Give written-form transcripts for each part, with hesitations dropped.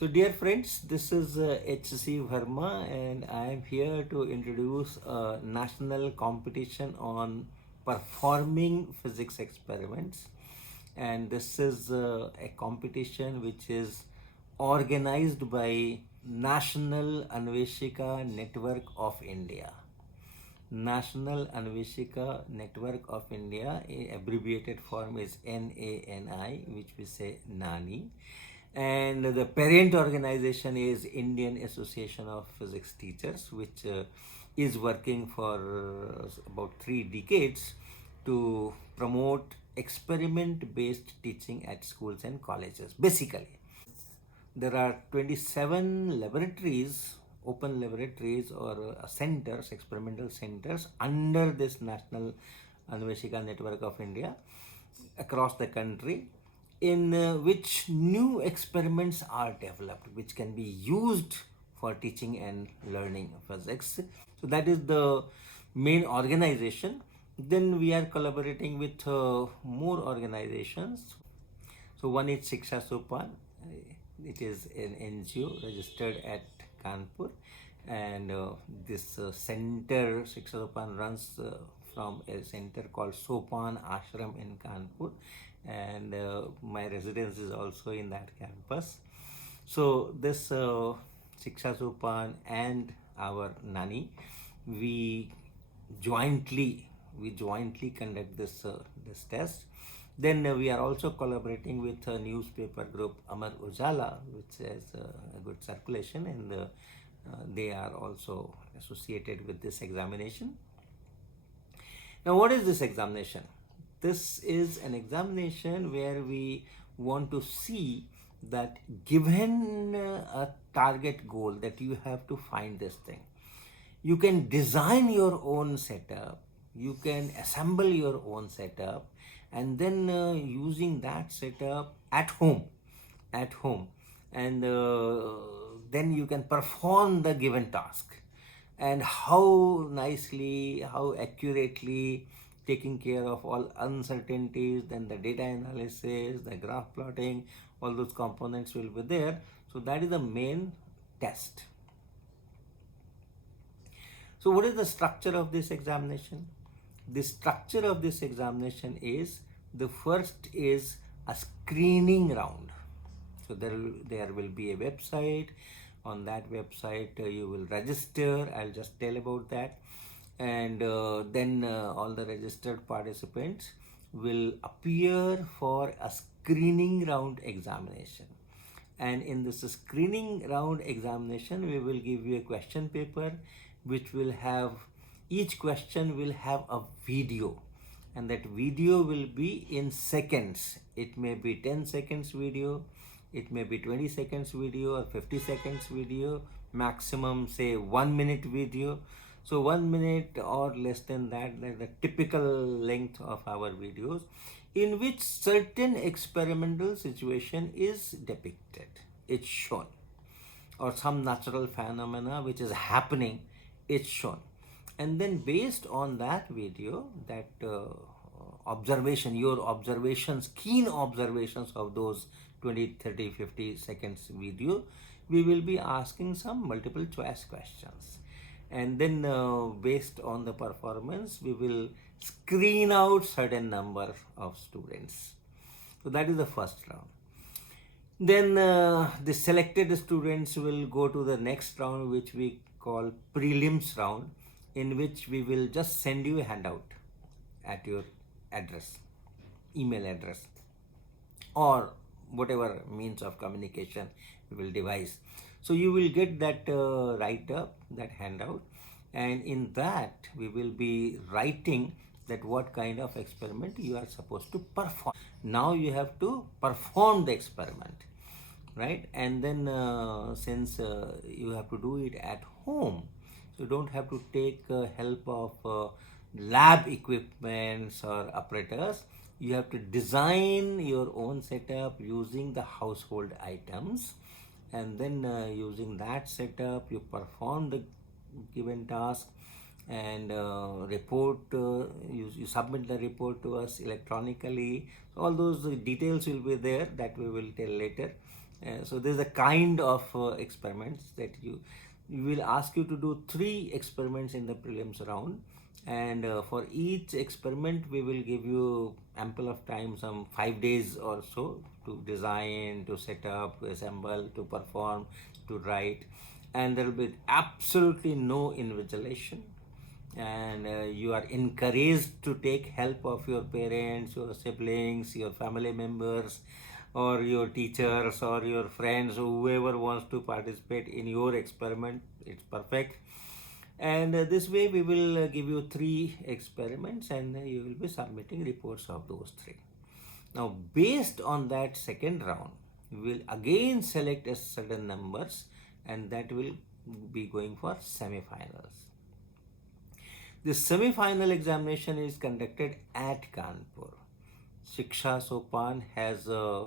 So dear friends, this is C Verma and I am here to introduce a national competition on performing physics experiments. And this is a competition which is organized by National Anveshika Network of India. National Anveshika Network of India, abbreviated form is NANI, which we say NANI, and the parent organization is Indian Association of Physics Teachers, which is working for about 3 decades to promote experiment based teaching at schools and colleges. Basically, there are 27 laboratories, open laboratories or centers, experimental centers under this National Anveshika Network of India across the country, in which new experiments are developed which can be used for teaching and learning physics. So that is the main organization. Then we are collaborating with more organizations. So one is Shiksha Sopan. It is an NGO registered at Kanpur, and this center Shiksha Sopan runs from a center called Sopan Ashram in Kanpur, and my residence is also in that campus. So this Shiksha Sopan and our Nani, we jointly conduct this test. Then we are also collaborating with a newspaper group Amar Ujala, which has a good circulation, and they are also associated with this examination. Now, what is this examination? This is an examination where we want to see that given a target goal that you have to find this thing, you can design your own setup, you can assemble your own setup, and then using that setup at home, and then you can perform the given task. And how nicely, how accurately, taking care of all uncertainties, then the data analysis, the graph plotting, all those components will be there. So that is the main test. So what is the structure of this examination? The structure of this examination is, the first is a screening round. So there will be a website. On that website you will register. I'll just tell about that. And then all the registered participants will appear for a screening round examination. And in this screening round examination, we will give you a question paper which will have, each question will have a video, and that video will be in seconds. It may be 10 seconds video, it may be 20 seconds video, or 50 seconds video, maximum say 1 minute video. So 1 minute or less than that, that's the typical length of our videos, in which certain experimental situation is depicted, it's shown, or some natural phenomena which is happening, it's shown. And then based on that video, that observation, your observations, keen observations of those 20, 30, 50 seconds video, we will be asking some multiple choice questions. And then based on the performance, we will screen out certain number of students. So that is the first round. Then the selected students will go to the next round, which we call prelims round, in which we will just send you a handout at your address, email address, or whatever means of communication we will devise. So you will get that write-up, that handout, and in that we will be writing that what kind of experiment you are supposed to perform. Now you have to perform the experiment, right? And then since you have to do it at home, so you don't have to take help of lab equipments or apparatus. You have to design your own setup using the household items, and then using that setup you perform the given task, and report, you submit the report to us electronically. All those details will be there, that we will tell later. So there's a kind of experiments that you will ask you to do 3 experiments in the prelims round, and for each experiment we will give you ample of time, some 5 days or so, to design, to set up, to assemble, to perform, to write, and there will be absolutely no invigilation, and you are encouraged to take help of your parents, your siblings, your family members, or your teachers, or your friends, whoever wants to participate in your experiment. It's perfect. And this way we will give you 3 experiments, and you will be submitting reports of those 3. Now, based on that second round, we will again select a certain numbers, and that will be going for semifinals. The semi-final examination is conducted at Kanpur. Shiksha Sopan has a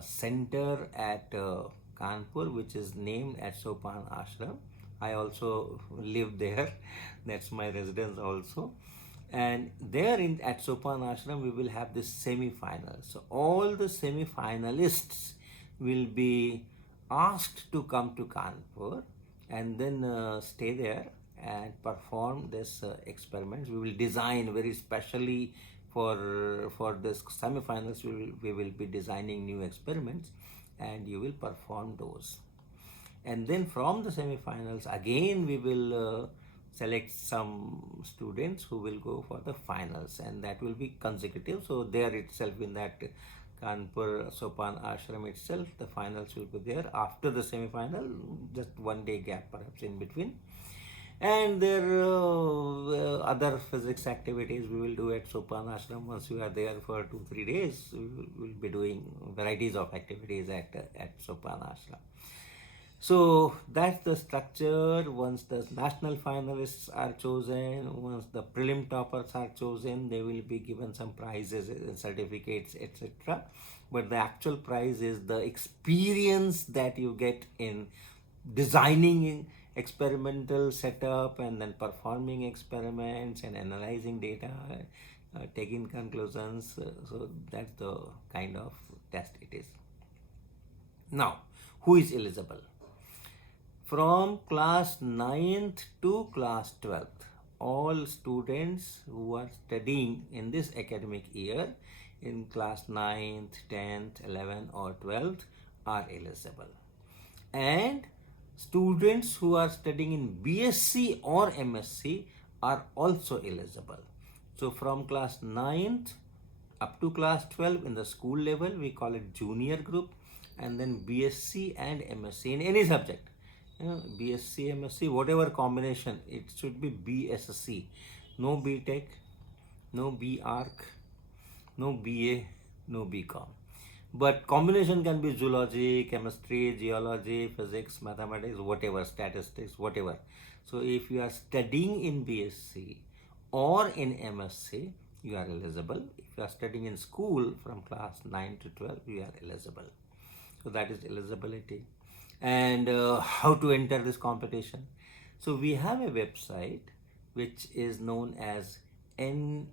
center at Kanpur, which is named at Sopan Ashram. I also live there. That's my residence also. And there at Sopan Ashram, we will have this semi-final. So all the semi-finalists will be asked to come to Kanpur and then stay there and perform this experiments. We will design very specially for this semi-finals. We will be designing new experiments, and you will perform those. And then from the semi-finals, again we will select some students who will go for the finals, and that will be consecutive. So there itself, in that Kanpur Sopan Ashram itself, the finals will be there after the semi-final, just 1 day gap perhaps in between. And there are other physics activities we will do at Sopan Ashram. Once you are there for 2-3 days, we will be doing varieties of activities at Sopan Ashram. So that's the structure. Once the national finalists are chosen, once the prelim toppers are chosen, they will be given some prizes and certificates, etc. But the actual prize is the experience that you get in designing experimental setup, and then performing experiments and analyzing data, taking conclusions. So that's the kind of test it is. Now, who is eligible? From class 9th to class 12th, all students who are studying in this academic year in class 9th, 10th, 11th or 12th are eligible. And students who are studying in BSc or MSc are also eligible. So from class 9th up to class 12 in the school level, we call it junior group, and then BSc and MSc in any subject. BSc, MSc, whatever combination, it should be BSc. No BTech, no BArch, no BA, no BCom. But combination can be zoology, chemistry, geology, physics, mathematics, whatever, statistics, whatever. So if you are studying in BSc or in MSc, you are eligible. If you are studying in school from class 9 to 12, you are eligible. So that is eligibility. And how to enter this competition? So we have a website which is known as NAEST.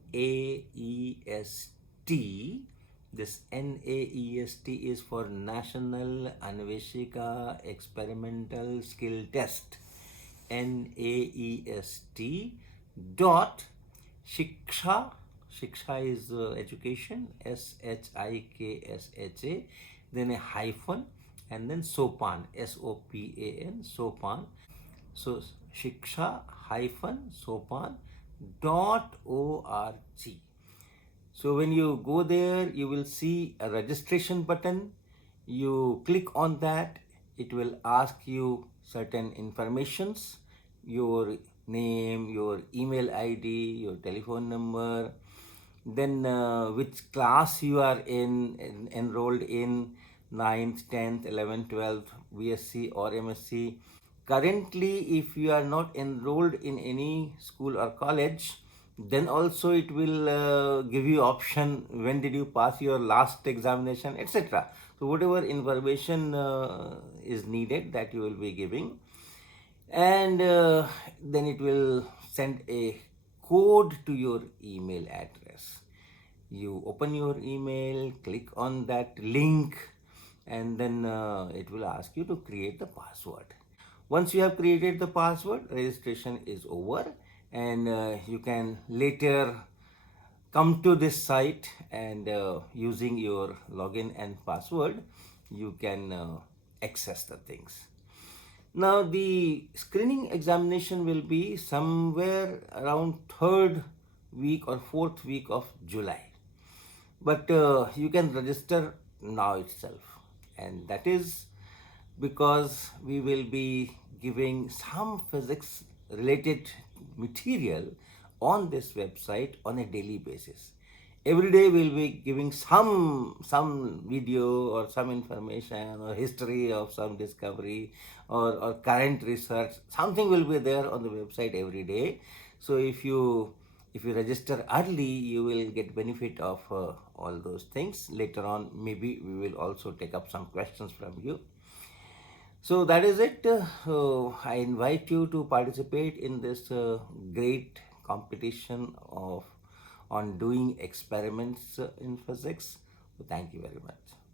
This NAEST is for National Anveshika Experimental Skill Test. NAEST dot Shiksha. Shiksha is education, SHIKSHA, then a hyphen, and then Sopan, SOPAN, Sopan. So Shiksha hyphen Sopan.org. So when you go there, you will see a registration button. You click on that. It will ask you certain informations, your name, your email ID, your telephone number, then which class you are enrolled in, 9th, 10th, 11th, 12th, BSc or MSc. Currently, if you are not enrolled in any school or college, then also it will give you option when did you pass your last examination, etc. So whatever information is needed, that you will be giving, and then it will send a code to your email address. You open your email, click on that link, and then it will ask you to create the password. Once you have created the password, registration is over, and you can later come to this site, and using your login and password you can access the things. Now the screening examination will be somewhere around third week or fourth week of July, but you can register now itself, and that is because we will be giving some physics related material on this website on a daily basis. Every day we'll be giving some video or some information or history of some discovery, or current research. Something will be there on the website every day. So if you register early, you will get benefit of all those things. Later on, maybe we will also take up some questions from you. So that is it. I invite you to participate in this great competition of on doing experiments in physics. So thank you very much.